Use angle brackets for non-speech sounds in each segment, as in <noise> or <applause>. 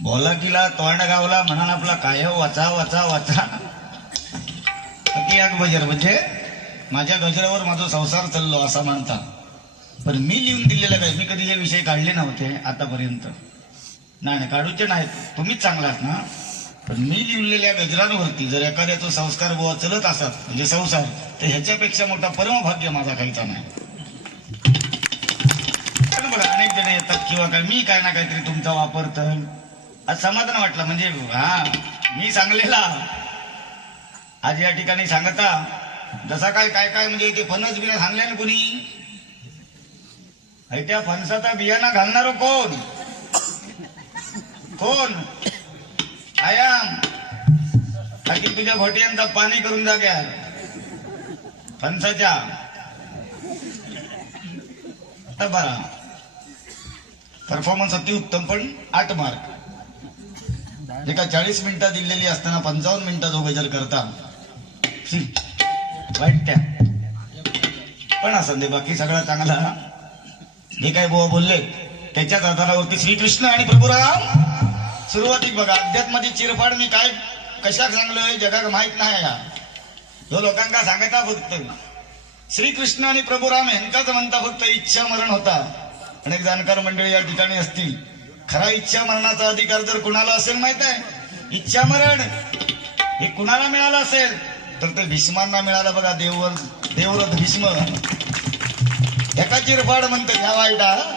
बोला किला तोंड गावला म्हणाल आपला काय हो, वाचा वाचा वाचा. अति बजर म्हणजे माझ्या गजरावर माझा संसार चाललो असा म्हणता पण मी लिहून दिलेला काय? मी कधी हे विषय काढले नव्हते आतापर्यंत. नाही नाही काढूचे नाहीत. तुम्हीच चांगलात ना? पण मी लिहिलेल्या गजरांवरती जर एखाद्याचा संस्कार बुवा चलत असत म्हणजे संसार तर ह्याच्यापेक्षा मोठा परमभाग्य माझा काहीचा नाही. कारण अनेक जण येतात किंवा काय मी काय ना काहीतरी तुमचा वापरतं आज समाधान वाटलं म्हणजे हा मी सांगलेला. आज या ठिकाणी सांगता जसा काय काय काय म्हणजे ते फणस बिया सांगले ना कुणी? त्या फणसाचा बियाणा घालणार कोण? कोण? आयाम बाकी तुझ्या घोटियांचा पाणी करून जाग्या फणसाच्या. बरा. परफॉर्मन्स अति उत्तम पण आठ मार्क एका चाळीस मिनिटं दिलेली असताना पंचावन्न मिनिटं जो हो गजर करता. शी, वाईट पण असं दे बाकी सगळा चांगला. जे काय बुवा बोलले त्याच्याच आधारावरती श्रीकृष्ण आणि प्रभुराम. सुरुवातीक बघा अध्यात्माची चिरफाड मी काय कशाक सांगलोय जगाक माहीत नाही या जो लोकांका सांगता फक्त. श्रीकृष्ण आणि प्रभुराम यांचाच म्हणता फक्त इच्छा मरण होता. अनेक जाणकार मंडळी या ठिकाणी असतील. खरा इच्छा मरणाचा अधिकार जर कुणाला असेल माहीत आहे? इच्छा मरण. हे कुणाला मिळालं असेल? तर ते भीष्मांना मिळालं बघा देववर देवरथ भीष्म. एका चिरफाड म्हणते या वाईटा.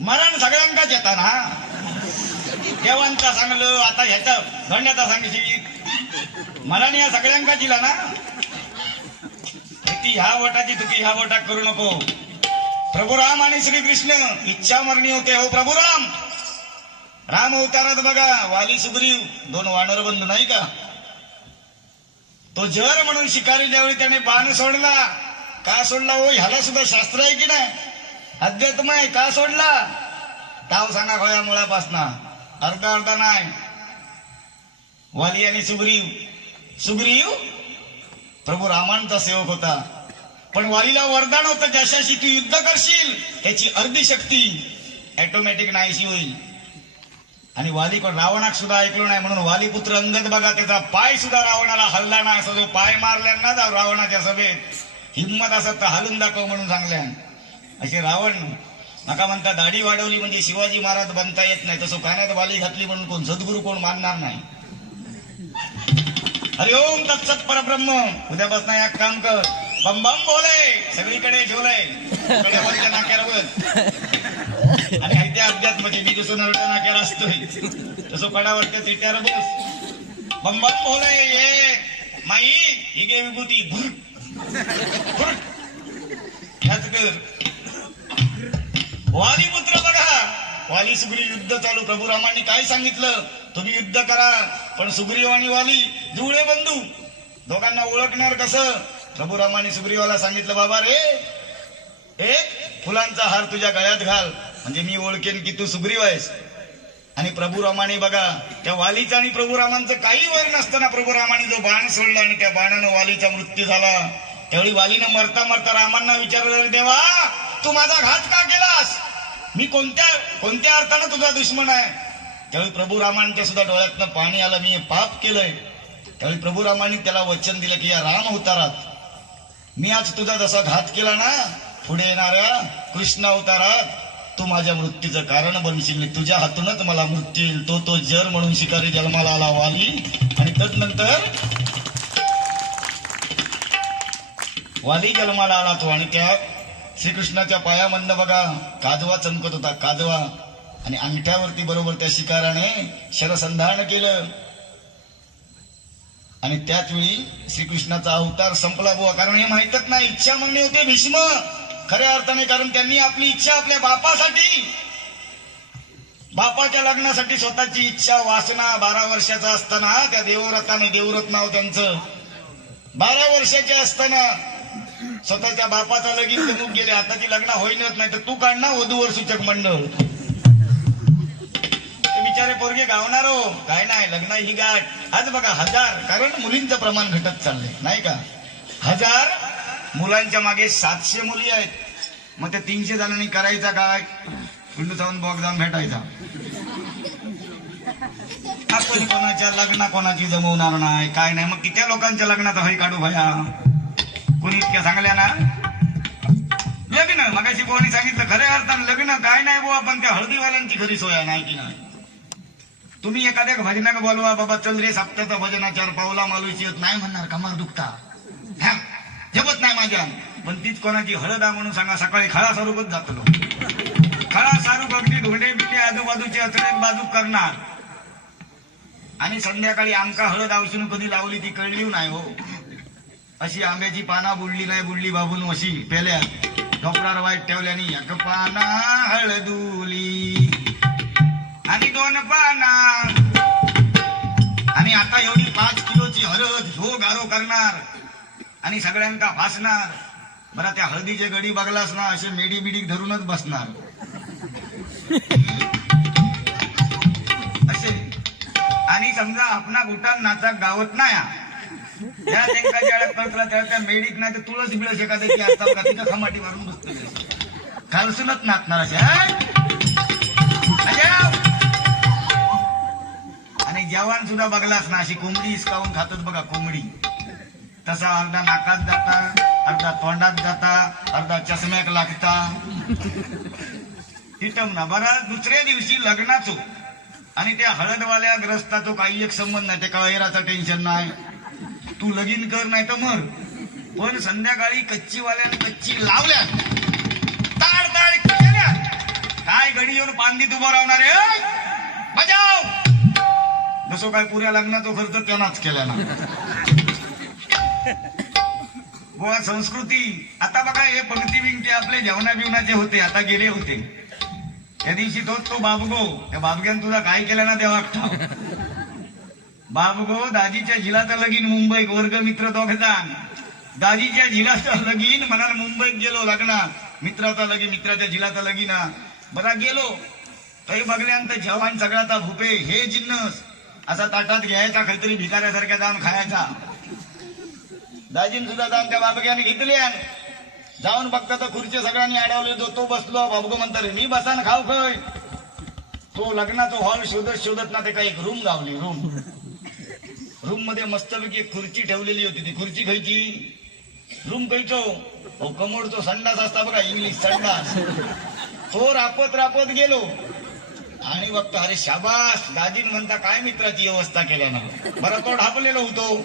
मरण सगळ्यांकाच येतात ना? देवांचा सांगलं आता ह्याचा धन्याचा सांगशील मरण या सगळ्यांका दिला ना? ती ह्या वटाची तुकी ह्या वटात करू नको. प्रभू राम आणि श्रीकृष्ण इच्छा मरणी होते हो प्रभुराम. राम अवतारात बघा वाली सुग्रीव दोन वानर बंधू नाही का? तो जर म्हणून शिकारी ज्यावेळी त्याने बाण सोडला का सोडला हो ह्याला सुद्धा शास्त्र आहे की नाही? अध्यात्म आहे का सोडला? ताव सांगा खोया मुळापासना. अर्धा अर्धा नाही. वाली आणि सुग्रीव. सुग्रीव? प्रभू रामांचा सेवक होता. पण वालीला वरदान होतं ज्याच्याशी तू युद्ध करशील त्याची अर्धी शक्ती ऑटोमॅटिक नाहीशी होईल. आणि वाली कोण रावणाक सुद्धा ऐकलो नाही म्हणून वाली पुत्र अंगद बघा त्याचा पाय सुद्धा रावणाला हल्ला नाही असा जो पाय मारल्या ना रावणाच्या सभेत. हिंमत असत तर हलून दाखव म्हणून सांगल्यान. असे रावण नका म्हणता दाढी वाढवली म्हणजे शिवाजी महाराज बनता येत नाही तसं कान्यात वाली घातली म्हणून कोण सद्गुरू कोण मानणार नाही. हरि ओम तत्सत परब्रह्म. उद्यापासून एक काम कर. बम बम बोले सगळीकडे ठेवलंय कड्यावरच्या नाक्यावर आणि त्या त्या म्हणजे मी जसं नरड्या नाक्यावर असतोय. तसं कडावरच्या तिट्यावर बस. बम बम बोले ये माई ही गे विभूती ह्याच कर. वाली पुत्र बघा. वाली सुग्री युद्ध चालू. प्रभू रामांनी काय सांगितलं? तुम्ही युद्ध करा. पण सुग्रीव आणि वाली जुळे बंधू. दोघांना ओळखणार कसं? प्रभू रामाने सुग्रीवाला सांगितलं बाबा रे एक फुलांचा हार तुझ्या गळ्यात घाल. म्हणजे मी ओळखेन की तू सुग्रीव आहेस. आणि प्रभू रामाने बघा त्या वालीचं आणि प्रभू रामांचं काही वय नसताना प्रभू रामाने जो बाण सोडला आणि त्या बाणानं वालीचा मृत्यू झाला. त्यावेळी वालीनं मरता मरता रामांना विचारलं देवा तू माझा घात का केलास? मी कोणत्या कोणत्या अर्थानं तुझा दुश्मन आहे? त्यावेळी प्रभू रामांच्या सुद्धा डोळ्यातनं पाणी आलं मी हे पाप केलंय. त्यावेळी प्रभू रामाने त्याला वचन दिलं की या राम होतारात मी आज तुझा जसा घात केला ना पुढे येणाऱ्या कृष्ण अवतारात तू माझ्या मृत्यूचं कारण बनशील तुझ्या हातूनच मला मृत्यू येईल. तो तो जर म्हणून शिकारी जन्माला आला वाली आणि तदनंतर वाली जन्माला आला तो आणि त्या श्रीकृष्णाच्या पायामधनं बघा. काजवा चमकत होता काजवा. आणि अंगठ्यावरती बरोबर त्या शिकाराने शरसंधारण केलं. आणि त्याच वेळी श्रीकृष्णाचा अवतार संपला बुवा. कारण हे माहितच नाही. इच्छा म्हणणे होते भीष्म. खऱ्या अर्थाने कारण त्यांनी आपली इच्छा आपल्या बापासाठी बापाच्या लग्नासाठी स्वतःची इच्छा वासना बारा वर्षाचा असताना त्या देवव्रताने देवव्रत नाव त्यांचं. बारा वर्षाचे असताना स्वतःच्या बापाचा लगीन कमूक गेले. आताची लग्न होईनच नाही तर तू काढणार वधूवर सूचक मंडळ. बिचारे पोरगे गावणार हो. काय नाही लग्न ही गाठ. आज बघा हजार. कारण मुलींचं प्रमाण घटत चाललंय नाही का? हजार मुलांच्या मागे सातशे मुली आहेत. मग त्या तीनशे जणांनी करायचा काय? पिंडू जाऊन बॉग जाऊन भेटायचा. आपण कोणाच्या लग्न कोणाची जमवणार नाही काय नाही. मग किती लोकांच्या लग्नात हय काढू भया? कोणी इतक्या सांगल्या ना? लग्न मगाशी कोणी सांगितलं खऱ्या अर्थानं लग्न काय नाही बुवा पण त्या हळदीवाल्यांची घरी सोय आहे, नाही की नाही? तुम्ही एखाद्या भजनाक बोलवा बाबा चल रे सप्त्याचा भजनाचार पावला मालूची येत नाही म्हणणार कमर दुखता. ह्या जमत नाही माझ्या. पण तीच कोणाची हळद आहे म्हणून सांगा सकाळी खळा स्वरूपच जातलो खळा सारूप अगदी धोंडे बिटे आजूबाजूचे अचरेक बाजू करणार. आणि संध्याकाळी आमका हळद औषध कधी लावली ती कळली नाही हो. अशी आंब्याची पाना बुडली नाही बुडली बाबून अशी पेल्या डोकरार वाईट ठेवल्याने एक पाना हळदुली. आणि दोन पाना. आणि आता एवढी पाच किलोची हळद झो गारो करणार आणि सगळ्यांका भासणार बरं त्या हळदीचे गडी बघलास ना असे मेडी बिडी धरूनच बसणार. असे. आणि समजा आपणा गुटान नाचा गावत नाही त्या त्यांच्या ज्यावेळेस कळतला त्यावेळेस त्या मेडीत नाही तर तुळस बिळस एखाद्या असतात का तिथं खमाटी मारून बसतो खालसूनच नाचणार असे. "हट! जवान सुद्धा बघलास ना अशी कोंबडी हिसकावून खातात बघा कोंबडी. तसा अर्धा नाकात जाता अर्धा तोंडात जाता अर्धा चष्म्याक लागता. <laughs> तिथं ना बरा दुसऱ्या दिवशी लग्नाचो. आणि त्या हळदवाल्या ग्रस्ताचो काही एक संबंध नाही त्या कळेराचं टेन्शन नाही. तू लगीन कर नाही तर मर. पण संध्याकाळी कच्चीवाल्याने कच्ची लावल्या. ताड ताड काय घडी येऊन पांदीत उभं राहणार बजाव! जसं काय पुऱ्या लग्नाचा खर्च त्यांनाच केला ना. गोवा संस्कृती आता बघा हे पंक्ती बिंगती आपले जेवणा बिवणाचे होते आता गेले होते. त्या दिवशी तोच तो बाबगो त्या बाबग्यान तुझा काय केला ना तेव्हा ठाव बाबगो दाजीच्या झिलाचं लगीन मुंबईत वर्ग मित्र दोघजान. दाजीच्या झिलाचं लगीन म्हणाल मुंबईत गेलो लग्नात. मित्राचा लगीन मित्राच्या झिलाचा लगीन. बरा गेलो. तरी बघल्यानंतर जेवण सगळ्याचा भुपे हे जिन्नस. असा ताटात घ्यायचा काहीतरी भिकाऱ्यासारख्या जाऊन खायचा. दाजीन सुद्धा जाऊन त्या बाबग्याने घेतले जाऊन बघता तर खुर्ची सगळ्यांनी अडवले. जो तो बसलो बाबगो म्हणता रे मी बसान खाऊ खय तो लग्नाचा हॉल शोधत शोधत ना ते काही एक रूम गावली रूम रूममध्ये मस्तपैकी एक खुर्ची ठेवलेली होती ती. खुर्ची खायची. रूम खायचो. हो कमोडचो संडास असता बघा इंग्लिश संडास. तो रापत रापत गेलो. आणि बघतो अरे शाबास दाजीन म्हणता काय मित्राची व्यवस्था केल्यानं? बरं तो ढापलेलो होतो.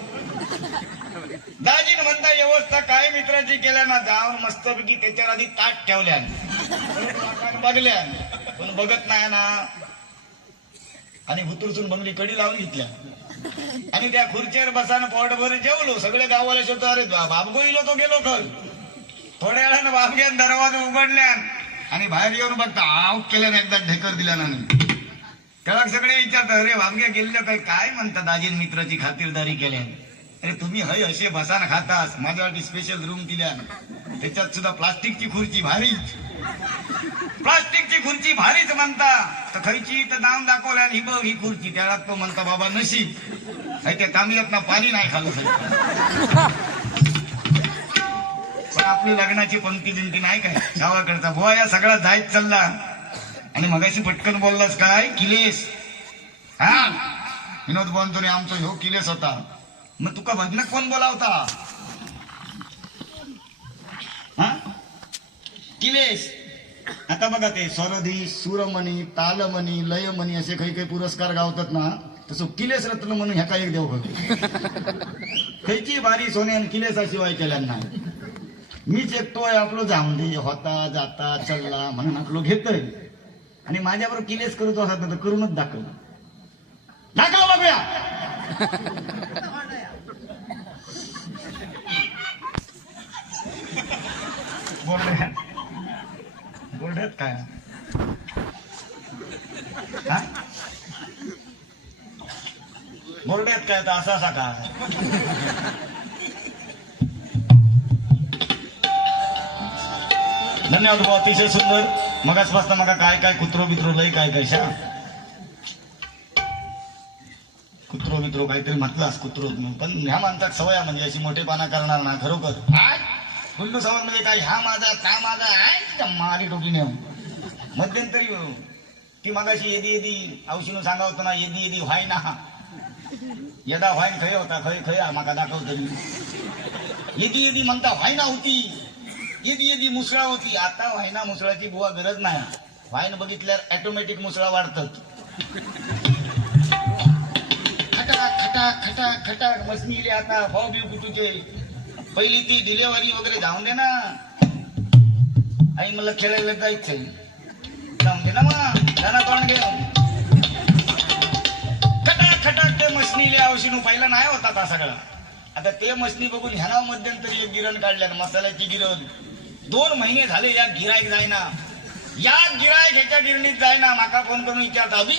दाजीन म्हणता व्यवस्था काय मित्राची केल्या ना जाऊन मस्तपैकी त्याच्यावर आधी ताट ठेवल्या बघल्या पण बघत नाही ना. आणि भुतुरसून बंगली कडी लावून घेतल्या. आणि त्या खुर्चीवर बसानं पोटभर जेवलो. सगळे गावाला शोधतो अरे बाप गोईलो तो गेलो खर थोड्या वेळानं बाबग्यान दरवाजा उघडल्यान आणि बाहेर येऊन बघता आव केल्यानं एकदा ढेकर दिला नाही त्याला सगळे विचारतात अरे बाबग्या गेलेलं काय? काय म्हणतात दाजीन मित्राची खातिरदारी केल्यान? अरे तुम्ही हय असे बसान खातास माझ्यासाठी स्पेशल रूम दिल्या त्याच्यात सुद्धा प्लास्टिकची खुर्ची भारी प्लास्टिकची खुर्ची भारीच म्हणता. तर खयची तर नाव दाखवल्या ही बघ ही खुर्ची. त्याला तो म्हणता बाबा नशीब. अरे त्या तांबल्यात ना पाणी नाही खालू आपली लग्नाची पंक्ती बिंती नाही काय? गावाकडचा. बुवा या सगळा जायत चालला आणि मगाशी पटकन बोललास काय? किलेस. हा? विनोद बोलतो आमचा ह्यो किलेस होता. मग तुका भजनक कोण बोलावता? हा? किलेस. आता बघा ते स्वरधी सूरमणी तालमणी लयमणी असे काही काही पुरस्कार गावतात ना तसं किलेस रत्न म्हणून ह्या एक देव <laughs> खयची बारी सोन्यान किलेसाशिवाय केल्यांना मीच एकटोय आपलो जामली होता जाता चलला म्हणून आपलो घेतोय आणि माझ्याबरोबर किलेस करत असत ना तर करूनच दाखव दाखव बघूया! बोलड्या बोलड्यात काय? हा? बोलड्यात काय तर असा असा काय? धन्यवाद भाऊ अतिशय सुंदर. मगासपासून मगा काय काय कुत्रो बित्रो लय काय काय शा कुत्रो बित्रो काहीतरी म्हटलास कुत्रो. पण ह्या माणसात सवय म्हणजे अशी मोठेपणा करणार ना खरोखर. हुल्लू सवय म्हणजे काय ह्या माझा त्या माझा आहे मारी टोकी नेम मध्यंतरी ती मगाशी येदी येदी औषधून सांगा होतं ना येदी येदी व्हाय ना. यदा व्हाय खय होता खय खय माका दाखव तरी येदी येदी म्हणता व्हाय ना होती. येदी येदी मुसळा होती. आता व्हायना मुसळाची बुवा गरज नाही. व्हायन बघितल्यावर ऑटोमॅटिक मुसळा वाढतात खटाक खटाक खटाक खटाक. मसनीले आता. भाऊ बिव कुटूचे पहिली ती डिलेवरी वगैरे जाऊन दे ना. आई मला खेळायला जायचंय. जाऊन दे ना मग त्यांना तोंड घेऊन खटाक खटाक. ते मशनीले औषध पहिला नाही होता आता सगळा. आता ते मशनी बघून ह्याना मध्यंतरी एक गिरण काढल्या मसाल्याची गिरण. दोन महिने झाले या गिरायक जायना या गिरायक ह्याच्या गिरणीत जायना माका फोन करून विचारता अभि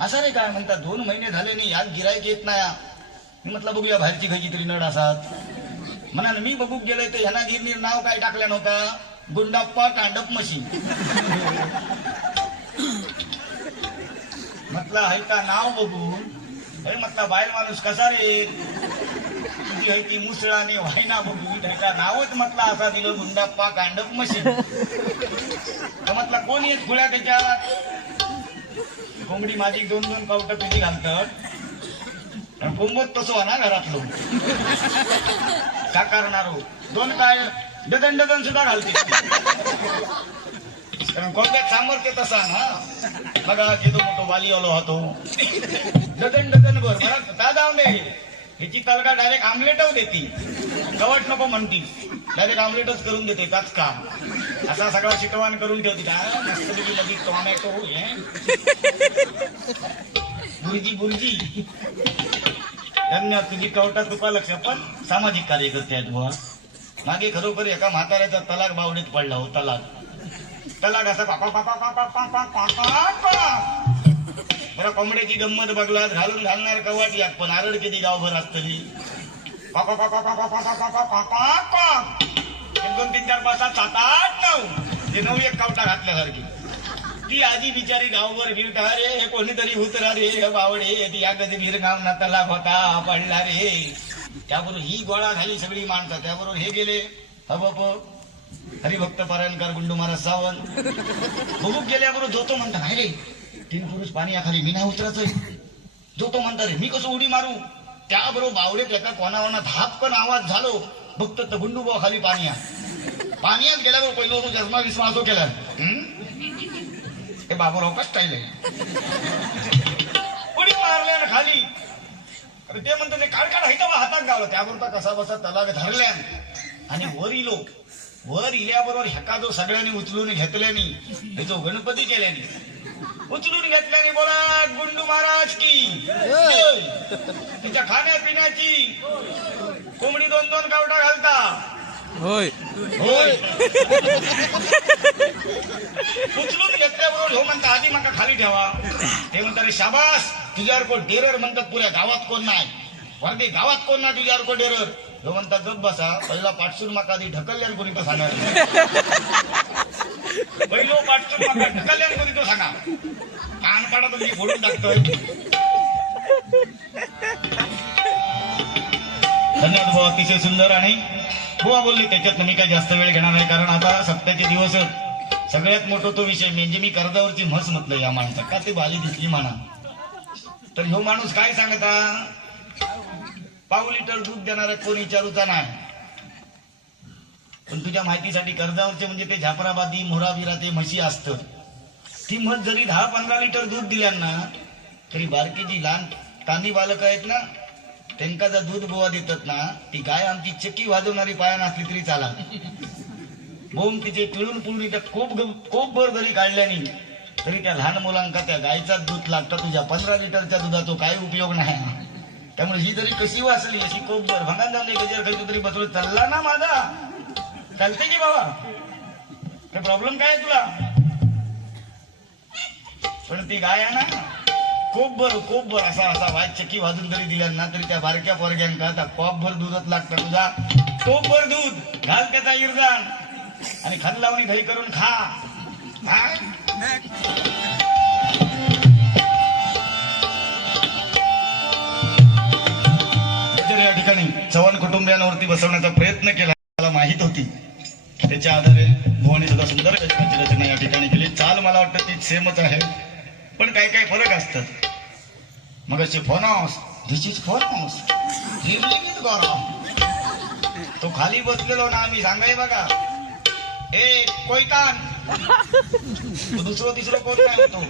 असं रे काय म्हणता? दोन महिने झाले नाही यात गिरायक येत नाही मी म्हटलं बघूया बाहेरची खयची तरी नड असात म्हणा मी बघू गेलोय तर ह्याना गिरणीर नाव काय टाकलं नव्हता? गुंडाप्पा तांडप मशीन. म्हटलं आहे का नाव बघून. अरे म्हटलं बाहेर माणूस कसा रे? तुझी आहे ती मुसळाने व्हायना बघू त्याच्या नावच म्हटलं असा दिलं गुंडाप्पा कांडप मशीन. तर म्हटलं कोण येत खुळ्या त्याच्यात कोंबडी माझी दोन दोन कावट तुझी घालतात. कोंबत तसो ना घरातलो. का हो? दोन काय डझन डझन सुद्धा घालते कारण कोणत्या सामर्थ्य तसा ना. बघा तिथं मोठो वाली आलो होतो डझन डझन भर मला दादा ह्याची तलगा डायरेक्ट आमलेटच देती. गवट नको म्हणती डायरेक्ट आमलेटच करून देते त्याच काम. असा सगळा शिटवाण करून ठेवते. काय मस्तपैकी लगेच टोमॅटो हे. बुर्जी बुर्जी त्यांना तुझी कवटा तुका लक्ष. पण सामाजिक कार्यकर्ते आहेत बुवा. मागे खरोखर एका म्हाताऱ्याचा तलाक बावडीत पडला हो तलाक. तलाक असा पापा पापा पापा पापा पापा पापा. बरं कोंबड्याची गंमत बघलात घालून घालणार कवाट याक पण आरड किती गावभर असतली. एक दोन तीन चार पाच सात सात आठ नऊ. ते नऊ एक कावटा घातल्यासारखी. ती आजी बिचारी गावभर फिरता रे हे कोणीतरी उतरा रे हे बावडे ती या कधी गिरगाव ना तलाक होता पडला रे. त्याबरोबर ही गोळा झाली सगळी माणसं त्याबरोबर हे गेले. हबप हरिभक्त पारायणकर गुंडू महाराज सावंत. बघूक गेल्याबरोबर जोतो म्हणता नाही रे तीन पुरुष पाणी मी नाही उतरायचंय. जोतो म्हणता रे मी कसं उडी मारू? त्याबरोबर बावडेत एका कोणावरना धाप पण आवाज झालो. फक्त तर गुंडू खाली पाणी पाण्यात गेल्यावर पहिलो होतो जन्मा विश्वास तो केला हे बाबूराव का स्टाईल उडी मारल्या खाली. अरे ते म्हणतात ते काढ काढ बा हातात गावलं? त्याबरोबर कसा बसा तलाग धरल्या. आणि वर इलो. वर इल्याबरोबर ह्याका जो सगळ्यांनी उचलून घेतल्यानी जो गणपती केल्याने उचलून घेतल्याने बोला गुंडू महाराज की. त्याच्या खाण्यापिण्याची कोंबडी दोन दोन गावटा घालता. होय. होय. उचलून घेतल्याबरोबर हो म्हणता आधी माका खाली ठेवा. ते म्हणतात रे शाबास तुझ्यावर कोण डेरर म्हणतात पुऱ्या गावात कोण नाही. वर्दी गावात कोण नाही तुझ्यावर कोण डेरर? हो म्हणता गप बसा पहिला पाठसून माका आधी ढकलल्यान कोणी तो सांगा पहिलो पाठसून माका ढकलल्यान कोणी तो सांगा कान काढा तुम्ही फोडून टाकतोय. धन्यवाद भाऊ अतिशय सुंदर आणि बुवा बोलली त्याच्यात मी काही जास्त वेळ घेणार नाही कारण आता सत्याचे दिवस सगळ्यात मोठा तो विषय म्हणजे मी कर्जावरची म्हस म्हटलं या माणसा का ते बाली दिसली म्हणा. तर ह्यो माणूस काय सांगता? पाव लिटर दूध देणारा कोण विचारूचा नाही. पण तुझ्या माहितीसाठी कर्जावरचे म्हणजे ते झापराबादी मोराबिरा ते म्हशी असतं. ती म्हस जरी दहा पंधरा लिटर दूध दिल्यांना तरी बारकी जी लहान तांदी बालक आहेत ना त्यांका जर दूध गोवा देतात ना ती गाय आमची चक्की वाजवणारी पाया नसली तरी चाला. बोम तिचे पिळून पिळून त्या कोप कोप भर जरी काढल्याने तरी त्या लहान मुलांका त्या गायचा दूध लागतं. तुझ्या पंधरा लिटरच्या दुधाचा काही उपयोग नाही. त्यामुळे ही जरी कशी वाचली अशी कोप भर भंगान जाऊन गजर खायचो तरी बसवलं चालला ना माझा? चालते की बाबा? काय प्रॉब्लेम काय आहे तुला? पण ती गाय आहे ना कोपभर कोपभर असा असा वाय चक्की वाजून जरी दिल्या ना तरी त्या बारक्या पोरग्यांका त्या कॉपभर दूधच लागतं. तुझा टोपभर दूध घाल त्याचा इरदान. आणि खात लावणी घरी करून खा. या ठिकाणी चव्हाण कुटुंबियांवरती बसवण्याचा प्रयत्न केला. मला माहीत होती. त्याच्या आधारे भुवानी सुद्धा सुंदर रचना या ठिकाणी केली. मला वाटतं ती सेमच आहे. पण काही काही फरक असतात. मग असे house this is phone house तो खाली बसलेलो ना आम्ही. सांगाय बघा. ए कोयतान. दुसरं तिसरं कोण काय होतो?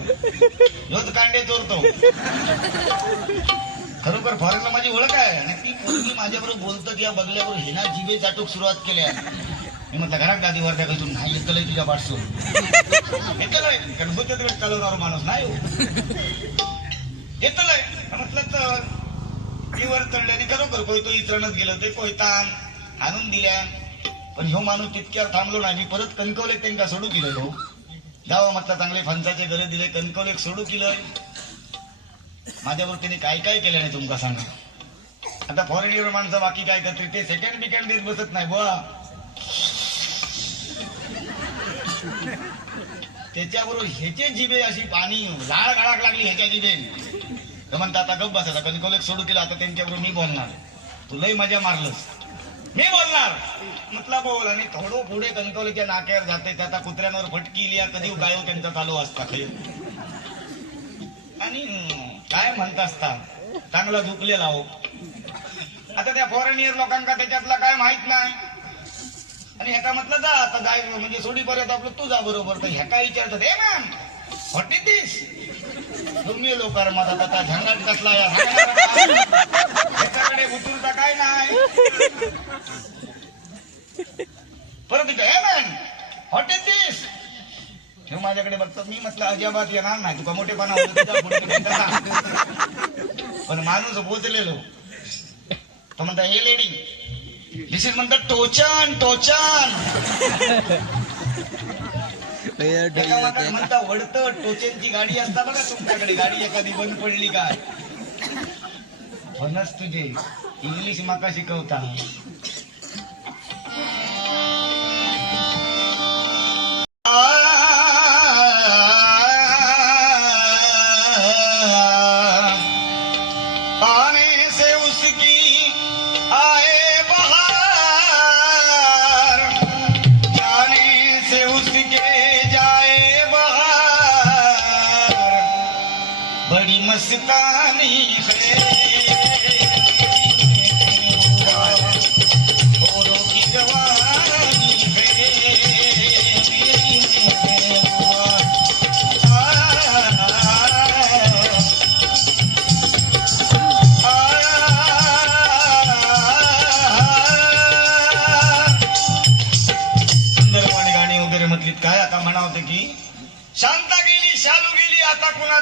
योच कांडे चोरतो. खरोखर फॉरेनला माझी ओळख आहे. आणि ती पोरगी माझ्याबरोबर बोलतं या बघल्याबरोबर हिना जिबे चाटूक सुरुवात केल्या मी म्हटलं घरात गादीवर त्या तू नाही येतलंय तुझ्या पाठसून येतलंय गणपती वेळ चालवणार माणूस नाही हो. येतलंय म्हटलं तर ती वर चढल्याने खरोखर कोयतो इचरणच गेलं ते कोयतान आणून दिल्या. पण ह्यो माणूस तितक्यावर थांबलो नाही. मी परत कणकवले त्यांना सोडू केलं जावं म्हटलं चांगले फणसाचे घरे दिले. कणकवले सोडू केलं माझ्यावर त्यांनी काय काय केलं नाही तुमका सांगा. आता फॉरेन युअर माणसं बाकी काय करते ते सेकंड बिकंड देत बसत नाही बुवा. त्याच्याबरोबर ह्याचे जिबे अशी पाणी लाळ गाळाक लागली ह्याच्या जिबे. तर म्हणता आता गप बसायचा कणकवलेक सोडू केला आता त्यांच्याबरोबर मी बोलणार. तुलाही लय मजा मारलंस. मी बोलणार. म्हटलं बोल आणि थोडं पुढे कणकवलेच्या नाक्यावर जाते त्या आता कुत्र्यांवर फटकी लिया कधी गायव त्यांचा चालू असता खेळ आणि काय म्हणत असता चांगला झुकलेला हो आता त्या फॉरेनियर लोकांका त्याच्यातला काय माहीत नाही. आणि ह्याचा म्हटलं जा आता जाय म्हणजे सोडीपर्यंत आपलं तू जा बरोबर तर ह्या काय विचारतात? हे मॅम व्हॉट इज दिस तुम्ही लोक मत आता झंगाट कसला या ह्याच्याकडे उतरता काय नाही. परत हे मॅम व्हॉट इज दिस हे माझ्याकडे बघतात मी म्हटलं अजिबात येणार नाही. तुका मोठेपणा पण माणूस बोचलेलो तो म्हणता हे लेडी दिस इज म्हणतात टोचन टोचन. म्हणता वडतं टोचनची गाडी असता बघा तुमच्याकडे. गाडी एखादी बंद पडली काय फणस तुझे. इंग्लिश माका शिकवता.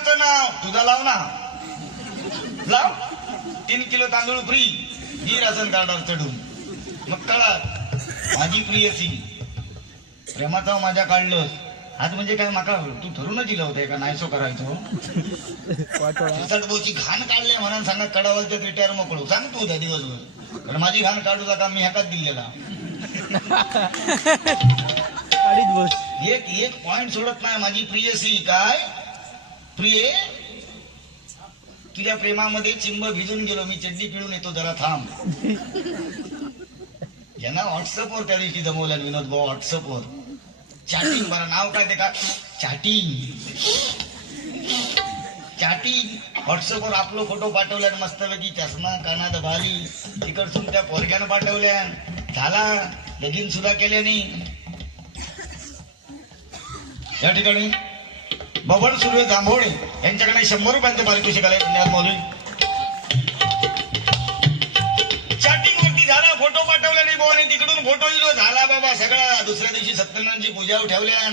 कुणाचं नाव. तुझा लाव ना. लाव. तीन किलो तांदूळ फ्री. ही राशन कार्डावर चढून. मग कळा माझी प्रियसी प्रेमाचा माझ्या काढलं. आज म्हणजे काय माका तू ठरूनच दिलं होतं का नाही सो करायचो भाऊची घाण काढले म्हणून सांगा कडावलच्या रिटायर मोकळू. सांग तू उद्या दिवसभर. कारण माझी घाण काढूचा काम मी ह्याकाच दिलेला. एक एक पॉइंट सोडत नाही माझी प्रियसी काय? प्रिये तुझ्या प्रेमामध्ये चिंब भिजून गेलो मी चड्डी पिळून येतो जरा थांब. यांना व्हॉट्सअपवर त्या दिवशी जमवलं विनोद भाऊ व्हॉट्सअपवर. चॅटिंग बरं नाव काय ते का चॅटिंग. चॅटिंग. व्हॉट्सअपवर आपलं फोटो पाठवल्यान मस्तपैकी चष्मा कानात भारी. तिकडसून त्या पोरग्यानं पाठवल्या. झाला. लगीन सुद्धा केल्याने. या ठिकाणी. भवन सुर्वे जांभोळे यांच्याकडे शंभर रुपयांचं पारितोषिक शिकायला पुण्यात मौली चॅटिंग वरती झाला फोटो पाठवल्याने भावाने. तिकडून फोटो दिलो झाला बाबा सगळा. दुसऱ्या दिवशी सत्यनारायणची पूजा ठेवल्या.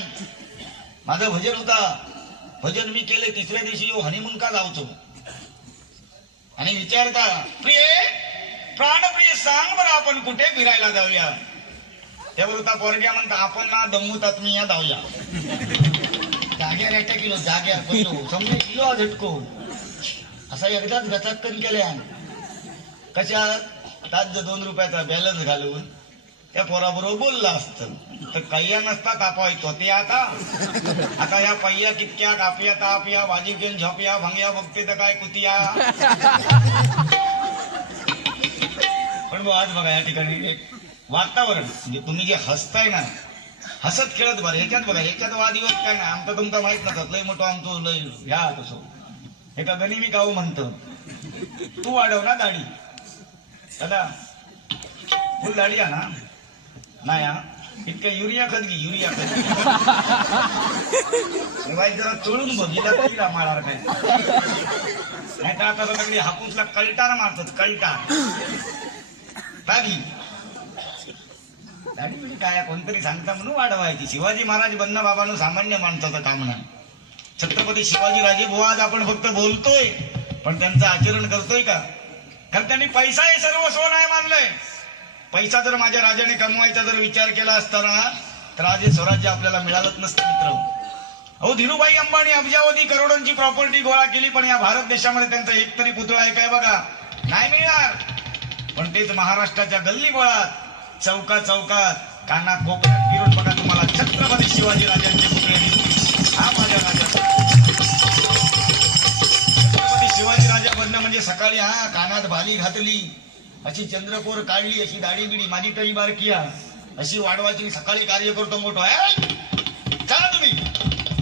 माझं भजन होता. भजन मी केले तिसऱ्या दिवशी यो हनीमून का जाऊचो? आणि विचारता प्रिय प्राणप्रिय सांग बरं आपण कुठे फिरायला जाऊया? त्यावर त्या पोरग्या म्हणता आपण ना दमू तात्मीया जाऊया. जाग्यार किलो जाग्यार पहिलो समजा किलो झटको असा एकदाच गचाक्कन केल्या कशा ताज दोन रुपयाचा बॅलन्स घालून त्या पोराबरोबर बोलला असत. तर कैया नसता तापा ते आता. आता या पैया कितक्या कापया तापया भाजी घेऊन झोपया भंग्या बघते तर काय कुतिया. पण बुवा, आज बघा या ठिकाणी एक वातावरण. म्हणजे तुम्ही जे हसताय ना हसत खेळत बरं. ह्याच्यात बघा ह्याच्यात वादिवत काय नाही. आमचं तुमचा माहीत नसत. लय मोठं आमचं लय ह्या तसो. एका गणी मी गाऊ म्हणतो. तू वाढव ना दाढी. दादा फुल दाढी आहे ना नाही हा. इतका युरिया खत घे युरिया खत. वाईट जरा चोळून बघ हिला तिला माळार काय. नाही तर आता सगळी हापूसला कलटार मारतात कलटार. दाढी दाढी म्हणजे काय कोणतरी सांगता म्हणून वाढवायची. शिवाजी महाराज बंद बाबानं सामान्य माणसाचं काम नाही. छत्रपती शिवाजी राजे आज आपण फक्त बोलतोय पण त्यांचं आचरण करतोय का? कारण त्यांनी पैसा हे सर्वस्व नाही मानलंय. पैसा जर माझ्या राजाने कमवायचा जर विचार केला असताना तर आज हे स्वराज्य आपल्याला मिळालंच नसतं मित्र. अहो धीरूभाई अंबानी अब्जावधी करोडांची प्रॉपर्टी गोळा केली पण या भारत देशामध्ये त्यांचा एक तरी पुतळा आहे काय बघा? नाही मिळणार. पण तेच महाराष्ट्राच्या गल्ली गोळात चौका चौकात. काना कोपऱ्यात फिरून बघा तुम्हाला छत्रपती शिवाजी राजांचे पुतळे. हा माझ्या राजाचा छत्रपती शिवाजी राजा बनणं म्हणजे सकाळी हा कानात भाली घातली. अशी चंद्रकोर काढली अशी दाढी बिडी माझी तरी बारकी हा. अशी वाढवायची सकाळी कार्य करतो मोठो. आहे चला तुम्ही.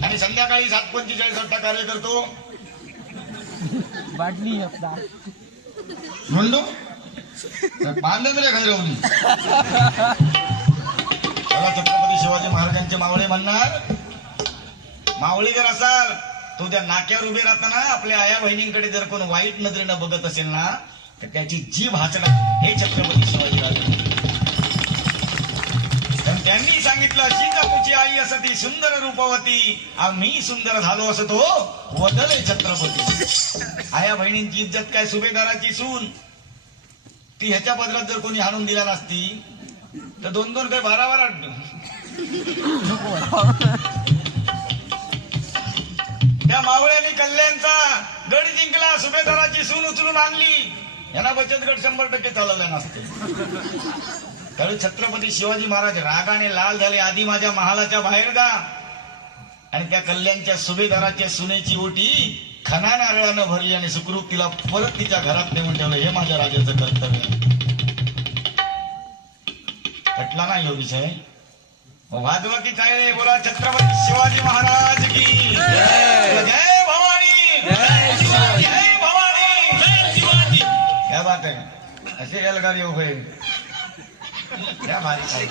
आणि संध्याकाळी सात पंचेचाळीस वाजता कार्य करतो. म्हणतो बांधलं एखाद्या खजरवली चला छत्रपती शिवाजी महाराजांचे मावळे म्हणणार. मावळे जर असाल तो त्या नाक्यावर उभे राहताना आपल्या आया बहिणींकडे जर कोण वाईट नजरेनं बघत असेल ना तर त्याची जीभ हाचणार हे छत्रपती शिवाजी राजे. त्यांनी सांगितलं अशी काकूची आई असं ती सुंदर रूपवती. आम्ही सुंदर झालो असं तो. वदले छत्रपती. आया बहिणींची इज्जत काय सुभेदाराची सून? ती ह्याच्या पदरात जर कोणी हाणून दिला नसती तर दोन दोन काही बारा बारा त्या मावळ्याने कल्याणचा गड जिंकला सुभेदाराची सून उचलून आणली. यांना बचत गट शंभर टक्के चालवला नसते. त्यावेळी छत्रपती शिवाजी महाराज रागाने लाल झाले आधी माझ्या महालाच्या बाहेर गा आणि त्या कल्याणच्या सुभेदाराच्या सुनेची ओटी खना नारळानं भरली आणि सुखरूप तिला परत तिच्या घरात नेऊन ठेवलं हे माझ्या राजाचं कर्तव्य कटला ना यो हो विषय? वाजवती की काय बोला छत्रपती शिवाजी महाराज की जय! भवानी! जय भवानी! काय बात आहे असे एलगारी हो गए भारी